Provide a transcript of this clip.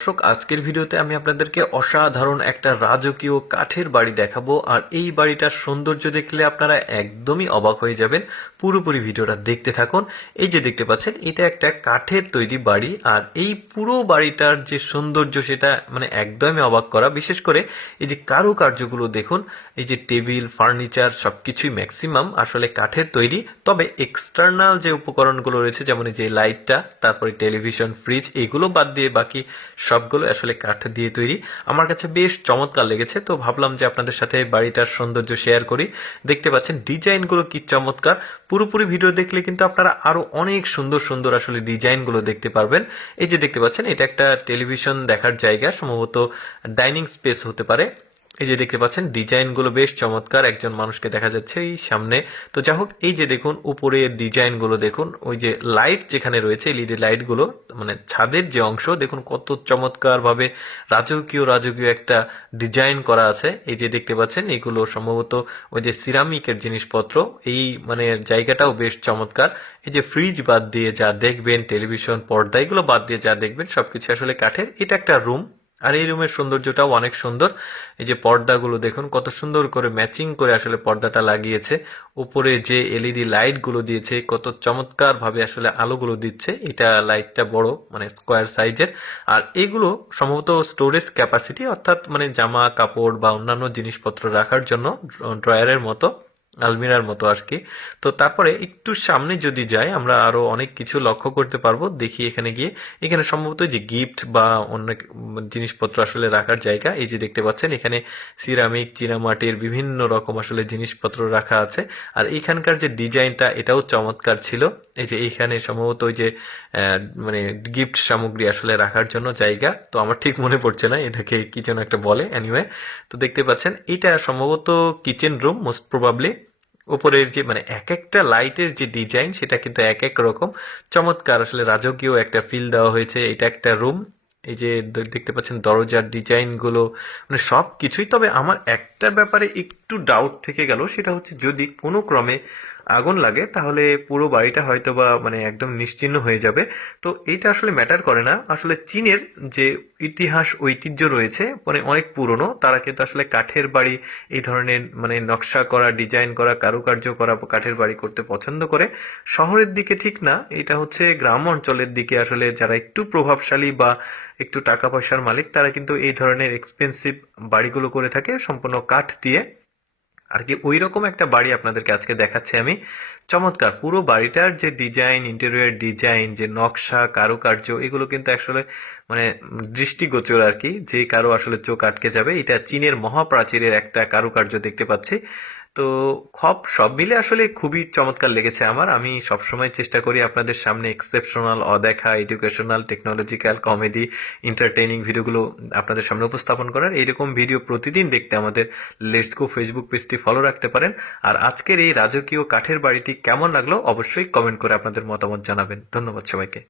দর্শক, আজকের ভিডিওতে আমি আপনাদেরকে অসাধারণ একটা রাজকীয় কাঠের বাড়ি দেখাবো। আর এই বাড়িটার সৌন্দর্য দেখলে আপনারা একদমই অবাক হয়ে যাবেন। পুরোপুরি ভিডিওটা দেখতে থাকুন। এই যে দেখতে পাচ্ছেন, এটা একটা কাঠের তৈরি বাড়ি। আর এই পুরো বাড়িটার যে সৌন্দর্য, সেটা মানে একদমই অবাক করা। বিশেষ করে এই যে কারুকার্যগুলো দেখুন, এই যে টেবিল, ফার্নিচার, সবকিছুই ম্যাক্সিমাম আসলে কাঠের তৈরি। তবে এক্সটার্নাল যে উপকরণগুলো রয়েছে, যেমন যে লাইটটা, তারপরে টেলিভিশন, ফ্রিজ, এগুলো বাদ দিয়ে বাকি সবগুলো আসলে কাঠ দিয়ে তৈরি। আমার কাছে বেশ চমৎকার লেগেছে। তো ভাবলাম যে আপনাদের সাথে বাড়িটার সৌন্দর্য শেয়ার করি। দেখতে পাচ্ছেন ডিজাইনগুলো কি চমৎকার। পুরোপুরি ভিডিও দেখলে কিন্তু আপনারা আরও অনেক সুন্দর সুন্দর আসলে ডিজাইনগুলো দেখতে পারবেন। এই যে দেখতে পাচ্ছেন, এটা একটা টেলিভিশন দেখার জায়গা। সম্ভবত ডাইনিং স্পেস হতে পারে। এই যে দেখতে পাচ্ছেন, ডিজাইনগুলো বেশ চমৎকার। একজন মানুষকে দেখা যাচ্ছে এই সামনে। তো যাই হোক, এই যে দেখুন, উপরে ডিজাইনগুলো দেখুন, ওই যে লাইট যেখানে রয়েছে এলইডি লাইটগুলো মানে ছাদের যে অংশ, দেখুন কত চমৎকার ভাবে রাজকীয় রাজকীয় একটা ডিজাইন করা আছে। এই যে দেখতে পাচ্ছেন, এগুলো সম্ভবত ওই যে সিরামিকের জিনিসপত্র। এই মানে জায়গাটাও বেশ চমৎকার। এই যে ফ্রিজ বাদ দিয়ে যা দেখবেন টেলিভিশন পর্দা, এগুলো বাদ দিয়ে যা দেখবেন, সবকিছু আসলে কাঠের। এটা একটা রুম আর এই রুমের সৌন্দর্যটাও অনেক সুন্দর। এই যে পর্দাগুলো দেখুন, কত সুন্দর করে ম্যাচিং করে আসলে পর্দাটা লাগিয়েছে। উপরে যে এলইডি লাইটগুলো দিয়েছে, কত চমৎকার ভাবে আসলে আলোগুলো দিচ্ছে। এটা লাইটটা বড় মানে স্কোয়ার সাইজের। আর এগুলো সম্ভবত স্টোরেজ ক্যাপাসিটি, অর্থাৎ মানে জামা, কাপড় বা অন্যান্য জিনিসপত্র রাখার জন্য ড্রয়ারের মতো। আলমিরার মতো আর কি। তো তারপরে একটু সামনে যদি যাই, আমরা আরও অনেক কিছু লক্ষ্য করতে পারব। দেখি এখানে গিয়ে, এখানে সম্ভবত যে গিফট বা অনেক জিনিসপত্র আসলে রাখার জায়গা, এই যে দেখতে পাচ্ছেন, এখানে সিরামিক, চীনামাটির বিভিন্ন রকম আসলে জিনিসপত্র রাখা আছে। আর এখানকার যে ডিজাইনটা, এটাও চমৎকার ছিল। এই যে এখানে সম্ভবত ওই যে মানে গিফট সামগ্রী আসলে রাখার জন্য জায়গা। তো আমার ঠিক মনে পড়ছে না, এটাকে কি যেন একটা বলে। এনিওয়ে তো দেখতে পাচ্ছেন, এটা সম্ভবত কিচেন রুম মোস্ট প্রবাবলি উপরের যে মানে এক একটা লাইটের যে ডিজাইন, সেটা কিন্তু এক এক রকম। চমৎকার আসলে রাজকীয় একটা ফিল দেওয়া হয়েছে। এটা একটা রুম এই যে দেখতে পাচ্ছেন দরজার ডিজাইনগুলো। মানে সব কিছুই তবে আমার একটা ব্যাপারে একটু ডাউট থেকে গেল, সেটা হচ্ছে যদি কোনো ক্রমে আগুন লাগে, তাহলে পুরো বাড়িটা হয়তো বা মানে একদম নিশ্চিহ্ন হয়ে যাবে। তো এইটা আসলে ম্যাটার করে না। আসলে চীনের যে ইতিহাস, ঐতিহ্য রয়েছে মানে অনেক পুরনো, তারা কিন্তু আসলে কাঠের বাড়ি, এই ধরনের মানে নকশা করা ডিজাইন করা, কারুকার্য করা কাঠের বাড়ি করতে পছন্দ করে। শহরের দিকে ঠিক না, এটা হচ্ছে গ্রাম অঞ্চলের দিকে আসলে যারা একটু প্রভাবশালী বা একটু টাকা পয়সার মালিক, তারা কিন্তু এই ধরনের এক্সপেন্সিভ বাড়িগুলো করে থাকে, সম্পূর্ণ কাঠ দিয়ে। আর কি ওই রকম একটা বাড়ি আপনাদেরকে আজকে দেখাচ্ছি আমি। চমৎকার, পুরো বাড়িটার যে ডিজাইন, ইন্টেরিয়ার ডিজাইন, যে নকশা, কারুকার্য, এগুলো কিন্তু আসলে মানে দৃষ্টিগোচর আর কি। যে কারও আসলে চোখ আটকে যাবে, এটা চীনের মহাপ্রাচীরের একটা কারুকার্য দেখতে পাচ্ছি। তো সব সব মিলে আসলে খুবই চমৎকার লেগেছে আমার। আমি সবসময় চেষ্টা করি আপনাদের সামনে এক্সেপশনাল অদেখা এডুকেশনাল টেকনোলজিক্যাল কমেডি এন্টারটেইনিং ভিডিওগুলো আপনাদের সামনে উপস্থাপন করার। এইরকম ভিডিও প্রতিদিন দেখতে আমাদের লেটস গো ফেসবুক পেজটি ফলো রাখতে পারেন। আর আজকের এই রাজকীয় কাঠের বাড়িটি কেমন লাগল অবশ্যই কমেন্ট করে আপনাদের মতামত জানাবেন। ধন্যবাদ সবাইকে।